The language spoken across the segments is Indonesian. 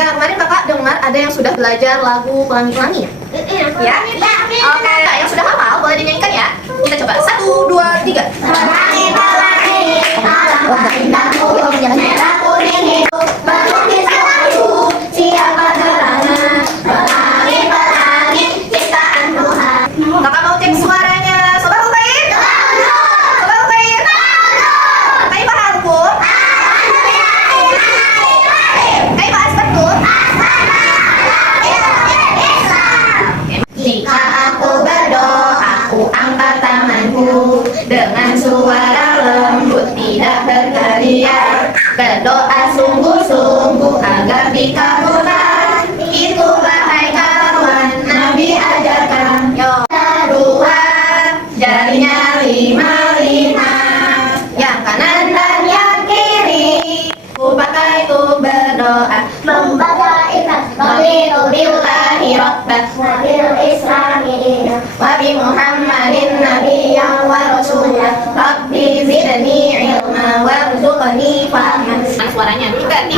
Ya, kemarin kakak dengar ada yang sudah belajar lagu Pelangi-Pelangi ya? Ya? Oke, yang sudah hafal boleh dinyanyikan ya? Kita coba, 1, 2, 3. Pelangi-pelangi, alangkah indahmu, merah kuning hijau, melukis selalu, siapa gerangan. Pelangi-pelangi, ciptaan Tuhan. Kakak mau cek suaranya. Sobat Ubaid? Sobat Ubaid? Kaifa halukum? Kaifa asbatum? Jika aku berdoa, aku angkat tanganku dengan suara lembut tidak berteriak. Berdoa sungguh-sungguh agar dikabulkan. Itu bahai kawan Nabi ajarkan. Yo. Dua, jarinya 5-5, yang kanan dan yang kiri. Ku pakai ku berdoa, membaca ikhlas, raditu billahi rabbah, wa bil islami dinan, wa bi Muhammadin nabiyyan wa rasulah. Rabbi zidni ilma warzuqni fahman. Suaranya dulu ganti.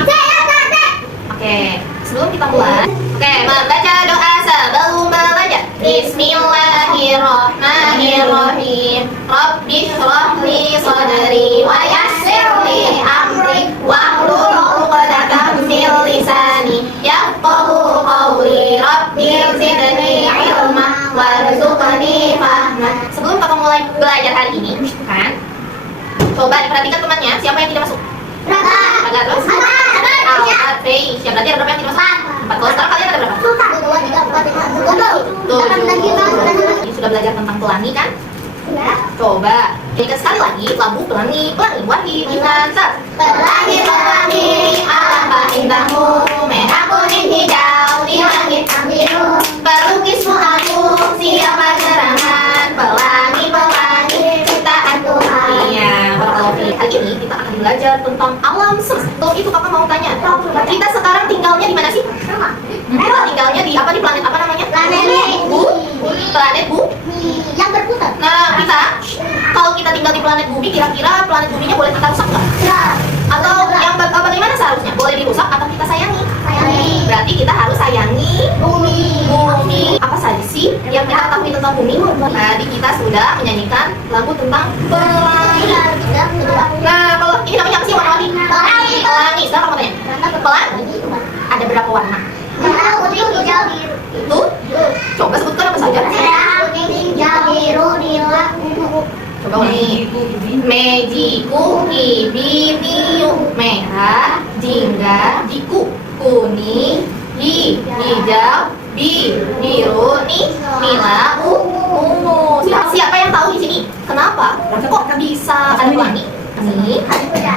Oke, sebelum kita mulai, membaca doa sebelum belajar. Bismillahirrahmanirrahim. Rabbi shrah li sadri wa yassir li amri wahlul 'uqdatam min lisani yafqahu qawli. Rabbi zidni ilma warzuqni fahma. Sebelum kakak mulai belajar hari ini, kan? Coba diperhatikan temannya, siapa yang tidak masuk? Agak terus? Siap belajar berapa yang tidak masuk? 4. Kalau sekarang kalian ada berapa? 7. Sudah belajar tentang pelangi kan? Coba ingat sekali lagi lagu Pelangi, Pelangi, Wahid, Ibnan, Sar. Pelangi-pelangi, alangkah indahmu, merah kuning hijau, di langit biru. Pelukismu aku, siapa gerangan, pelangi-pelangi, ciptaan Tuhan. Iya, barakallahu. Kali ini kita akan belajar tentang alam semesta. Itu kakak mau tanya, kita sekarang tinggalnya di mana sih? Kita tinggalnya di apa, di planet apa namanya? Planet Planet Bu. yang berputar. Nah, kalau kita tinggal di planet bumi, kira-kira planet buminya boleh kita rusak nggak? Atau yang bagaimana seharusnya? Boleh dirusak atau kita sayangi? Berarti kita harus sayangi bumi. Apa saja sih yang kita ketahui tentang bumi? Tadi kita sudah menyanyikan lagu tentang pelangi. Nah, kalau ini namanya apa sih warna-warni? Pelangi. Sekarang kamu tanya, pelangi ada berapa warna? Merah kuning hijau biru. Itu? Coba sebutkan apa saja. Merah kuning hijau biru nila ungu. Coba ulangi. Mejiku, hibiniu, merah, jingga, jiku, kuning, hijau, biru, nila, ungu. Siapa yang tahu di sini? Kenapa? Kok bisa ada pelangi? Ini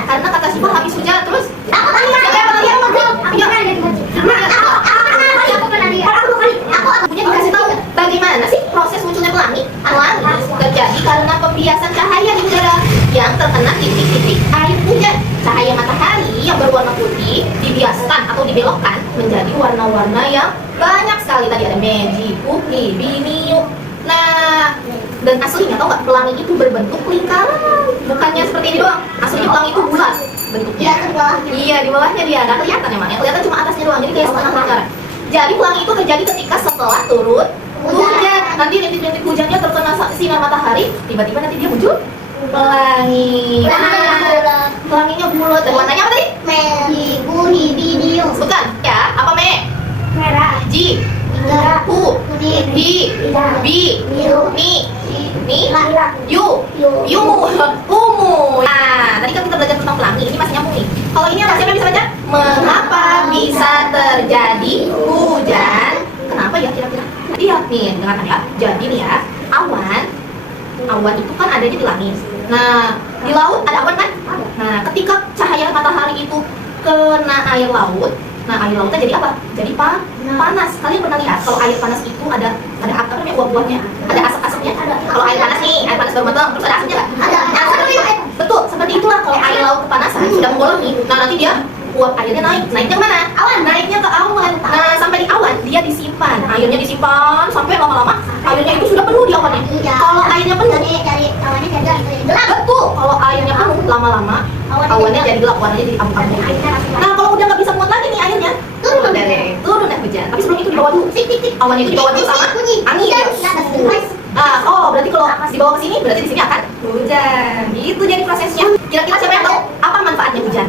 karena kata Sifah habis hujan terus. Siapa yang pernah lihat? Punya dikasih tahu bagaimana sih proses munculnya pelangi? Pelangi terjadi karena pembiasan cahaya di udara yang terkena titik-titik air hujan. Cahaya matahari yang berwarna putih dibiaskan atau dibelokkan menjadi warna-warna yang banyak sekali. Tadi ada mejiku, hibiniu. Nah, dan aslinya tau nggak, pelangi itu berbentuk lingkaran, bukannya seperti ini doang. Aslinya pelangi itu bulat bentuknya. Iya, di bawahnya dia nggak kelihatan emang, yang kelihatan cuma atasnya doang, jadi kayak setengah lingkaran. Jadi pelangi itu terjadi ketika setelah turun hujan. Nanti rintik-rintik hujannya terkena sinar matahari, tiba-tiba nanti dia muncul pelangi. Nah, pelanginya bulat dan warnanya apa tadi? Kuning biru. Bukan ya, apa me? Merah. Ji, hu, hi, bi, ni, yu, umu. Nah, tadi kan kita belajar tentang pelangi, ini masih nyambung nih. Kalau ini apa, siapa yang bisa baca? Mengapa bisa terjadi hujan? Kenapa ya kira-kira? Lihat nih, dengarkan ya. Jadi nih ya, awan itu kan adanya di langit. Nah, di laut ada awan kan? Nah, ketika cahaya matahari itu kena air laut, nah air lautnya jadi apa? Jadi panas. Kalian pernah lihat kalau air panas itu ada apa namanya, uap-uapnya, ada asap-asapnya? Kalau air panas nih, air panas baru matang, terus ada asapnya nggak? Ada. Betul, seperti itulah kalau air laut kepanasan sudah menggolong nih. Nah, nanti dia uap airnya naiknya kemana? Awan. Naiknya ke awan. Nah, sampai di awan dia disimpan, airnya disimpan sampai lama-lama airnya itu sudah penuh di awannya. Kalau airnya penuh, Dari awannya jadi gelap. betul, kalau airnya penuh lama-lama awannya jadi gelap, warnanya jadi abu-abu. Nah, kalau udah nggak bisa muat lagi nih airnya, turun dari di bawah dulu. Awannya itu di bawah dulu sama angin. Berarti kalau dibawa ke sini, berarti di sini akan hujan. Itu jadi prosesnya. Kira-kira siapa yang tahu apa manfaatnya hujan?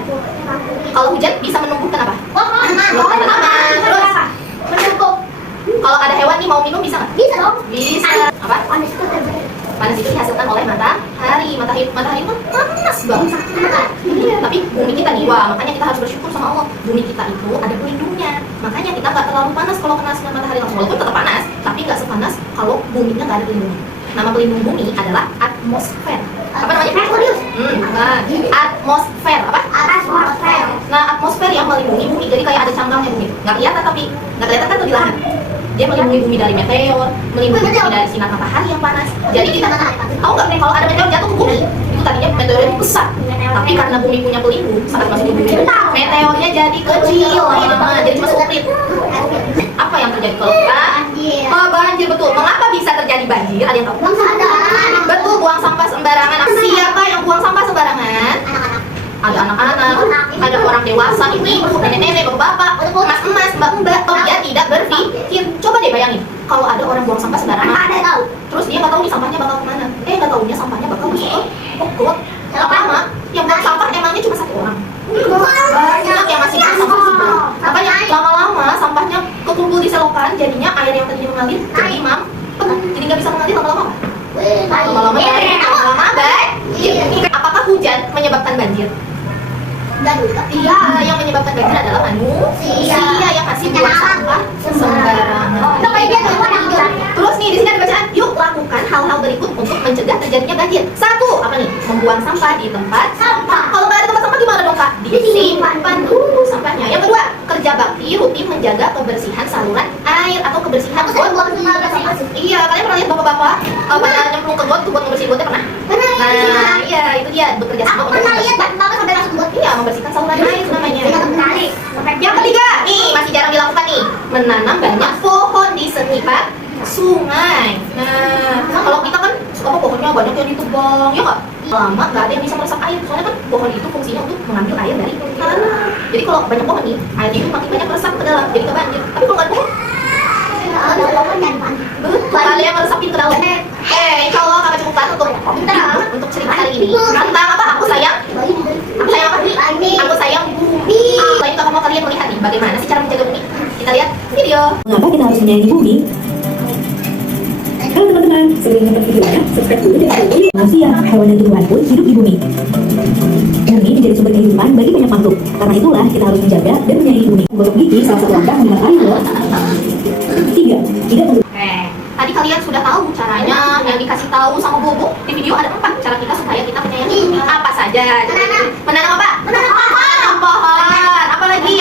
Kalau hujan bisa menumbuhkan apa? Menumbuhkan tanaman. Terus kalau ada hewan nih mau minum bisa nggak? Bisa dong. Bisa. Apa? Panas itu dihasilkan oleh matahari. Matahari itu panas banget. Iya, tapi bumi kita nih, wah makanya kita harus bersyukur sama Allah. Bumi kita itu ada pelindungnya. Makanya kita nggak terlalu panas kalau kena sinar matahari langsung. Walaupun tetap panas, tapi nggak sepanas kalau buminya nggak ada pelindungnya. Nama pelindung bumi adalah atmosfer. Apa namanya? Atmosfer. Apa? Atmosfer. Nah, atmosfer yang melindungi bumi. Jadi kayak ada canggangnya bumi. Nggak kelihatan kan tuh di lahan. Dia melindungi bumi dari meteor, melindungi bumi dari sinar matahari yang panas. Jadi kita tahu nggak nih kalau ada meteor jatuh ke bumi, itu tadinya meteor itu besar, tapi karena bumi punya pelindung saat masih di bumi, meteornya jadi kecil, jadi cuma sempit. Apa yang terjadi kalau kita? Banjir, betul. Mengapa bisa terjadi banjir? Ada yang tahu? Betul, buang sampah sembarangan. Siapa yang buang sampah sembarangan? Ada anak-anak, ada orang dewasa, ibu-ibu, nenek-nenek, bapak-bapak, emas-emas, mbak-mbak. Dia tidak berpikir. Coba deh bayangin, kalau ada orang buang sampah sembarangan, terus dia nggak tahu nih sampahnya bakal kemana. Nggak tahunya sampahnya bakal masuk ke got. Lama, yang buang sampah emangnya cuma satu orang. Banyak yang masih buang sampah sembarangan. Makanya lama-lama sampahnya kekumpul di selokan, jadinya air yang tadinya mengalir jadi mampet, jadi nggak bisa mengalir lama-lama. Lama-lama banjir. Apakah hujan menyebabkan banjir? Iya, yang menyebabkan banjir adalah manusia yang masih buang sampah sembarangan. Terus nih di sini ada bacaan, yuk lakukan hal-hal berikut untuk mencegah terjadinya banjir. 1, apa nih? Membuang sampah di tempat sampah. Kalau nggak ada tempat sampah gimana dong Kak? Disimpan dulu sampahnya. Yang kedua, kerja bakti rutin menjaga kebersihan saluran air atau kebersihan got. Iya, kalian pernah lihat bapak-bapak pada nyemplung ke got tuh buat membersihin gotnya pernah? Nah, iya itu dia bekerja sama untuk membersihkan saluran air namanya. Yang ketiga, nih masih jarang dilakukan nih, menanam banyak pohon di sekitar sungai. Nah, kalau kita kan suka pohonnya banyak yang ditebang, ya nggak? Lama nggak ada yang bisa meresap air, soalnya kan pohon itu fungsinya untuk mengambil air dari tanah. Jadi kalau banyak pohon nih, airnya itu makin banyak meresap ke dalam, jadi nggak banjir. Tapi kalau nggak ada pohon, betul, ada yang meresapin ke dalam. Insya Allah kakak cukupkan untuk cerita hari ini tentang apa? Aku sayang apa? Aku sayang bumi. Setelah itu kakak mau kalian melihat nih bagaimana sih cara menjaga bumi. Kita lihat video. Mengapa kita harus menyayangi bumi? Halo teman-teman, sebelum nonton videonya, subscribe dulu dan follow. Manusia, hewan dan tumbuhan pun hidup di bumi. Bumi menjadi sumber kehidupan bagi banyak makhluk. Karena itulah kita harus menjaga dan menyayangi bumi. Gosok gigi salah satu langkah menghemat air loh. 3. Tidak perlu. Tadi kalian sudah tahu caranya yang dikasih tahu sama Bobo di video. Ada 4 cara kita supaya kita menyayangi bumi. Apa saja? Menanam apa? Menanam pohon. Apa lagi?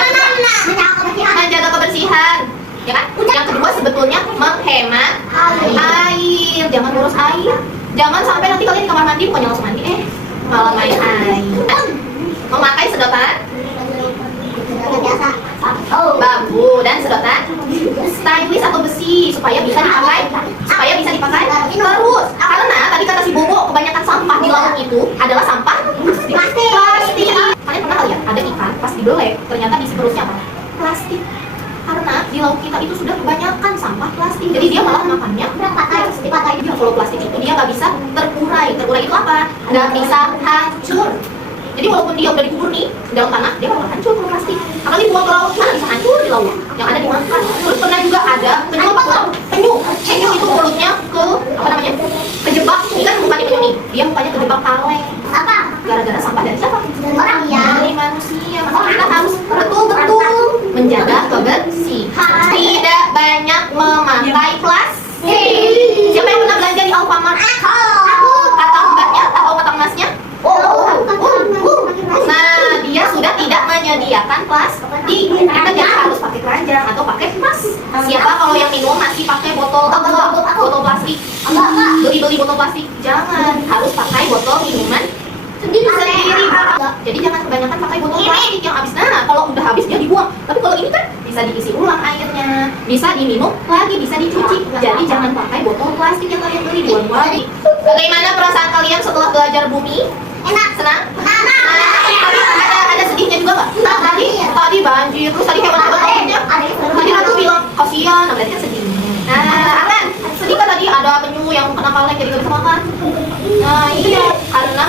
Menjaga kebersihan. Ya kan? Yang kedua sebetulnya menghemat air. Jangan boros air. Jangan sampai nanti kalian di kamar mandi bukannya langsung mandi, malah main air. Memakai sedotan bambu dan sedotan stainless atau besi supaya bisa dipakai. Terus karena tadi kata si Bobo kebanyakan sampah di laut itu adalah sampah plastik. Kalian pernah lihat ada ikan pas dibelek ternyata isi perutnya apa? Plastik. Karena di laut kita itu sudah kebanyakan sampah plastik, jadi dia malah makannya dipakai. Kalau plastik itu dia nggak bisa terurai itu apa? Nggak bisa hancur. Jadi walaupun dia udah dikubur nih dalam tanah, dia nggak bakal hancur kalau plastik. Karena dibuang ke laut, mana bisa hancur di laut? Yang ada dimakan. Terus pernah juga ada penyu itu mulutnya kejebak. Ini kan mukanya penyu nih, dia mukanya kejebak kaleng. Apa? Gara-gara sampah dari siapa? Orang ya. Dari manusia. Maka kita harus betul-betul menjaga kebersihan. Tidak banyak memakai plastik. Siapa yang pernah belanja di Alfamart? Kata mbaknya atau kata masnya? Nah, dia sudah tidak menyediakan plastik. Kita jadi harus pakai keranjang atau pakai emas. Siapa kalau yang minum masih pakai botol plastik? Beli botol plastik. Jangan, harus pakai botol minuman sendiri. Jadi jangan kebanyakan pakai botol plastik yang habis. Nah, kalau udah habis dia dibuang. Tapi kalau ini kan bisa diisi ulang airnya, bisa diminum lagi, bisa dicuci. Jadi jangan pakai botol plastik yang kalian beli buang lagi. Bagaimana perasaan kalian setelah belajar bumi? Enak, senang? Ada sedihnya juga nggak? Tadi banjir, terus tadi hewan-hewannya. Tadi Ratu bilang kasihan Makanya sedih. Nah, Alan, sedih kan tadi ada penyu yang kena kaleng jadi gak bisa makan. Nah iya, karena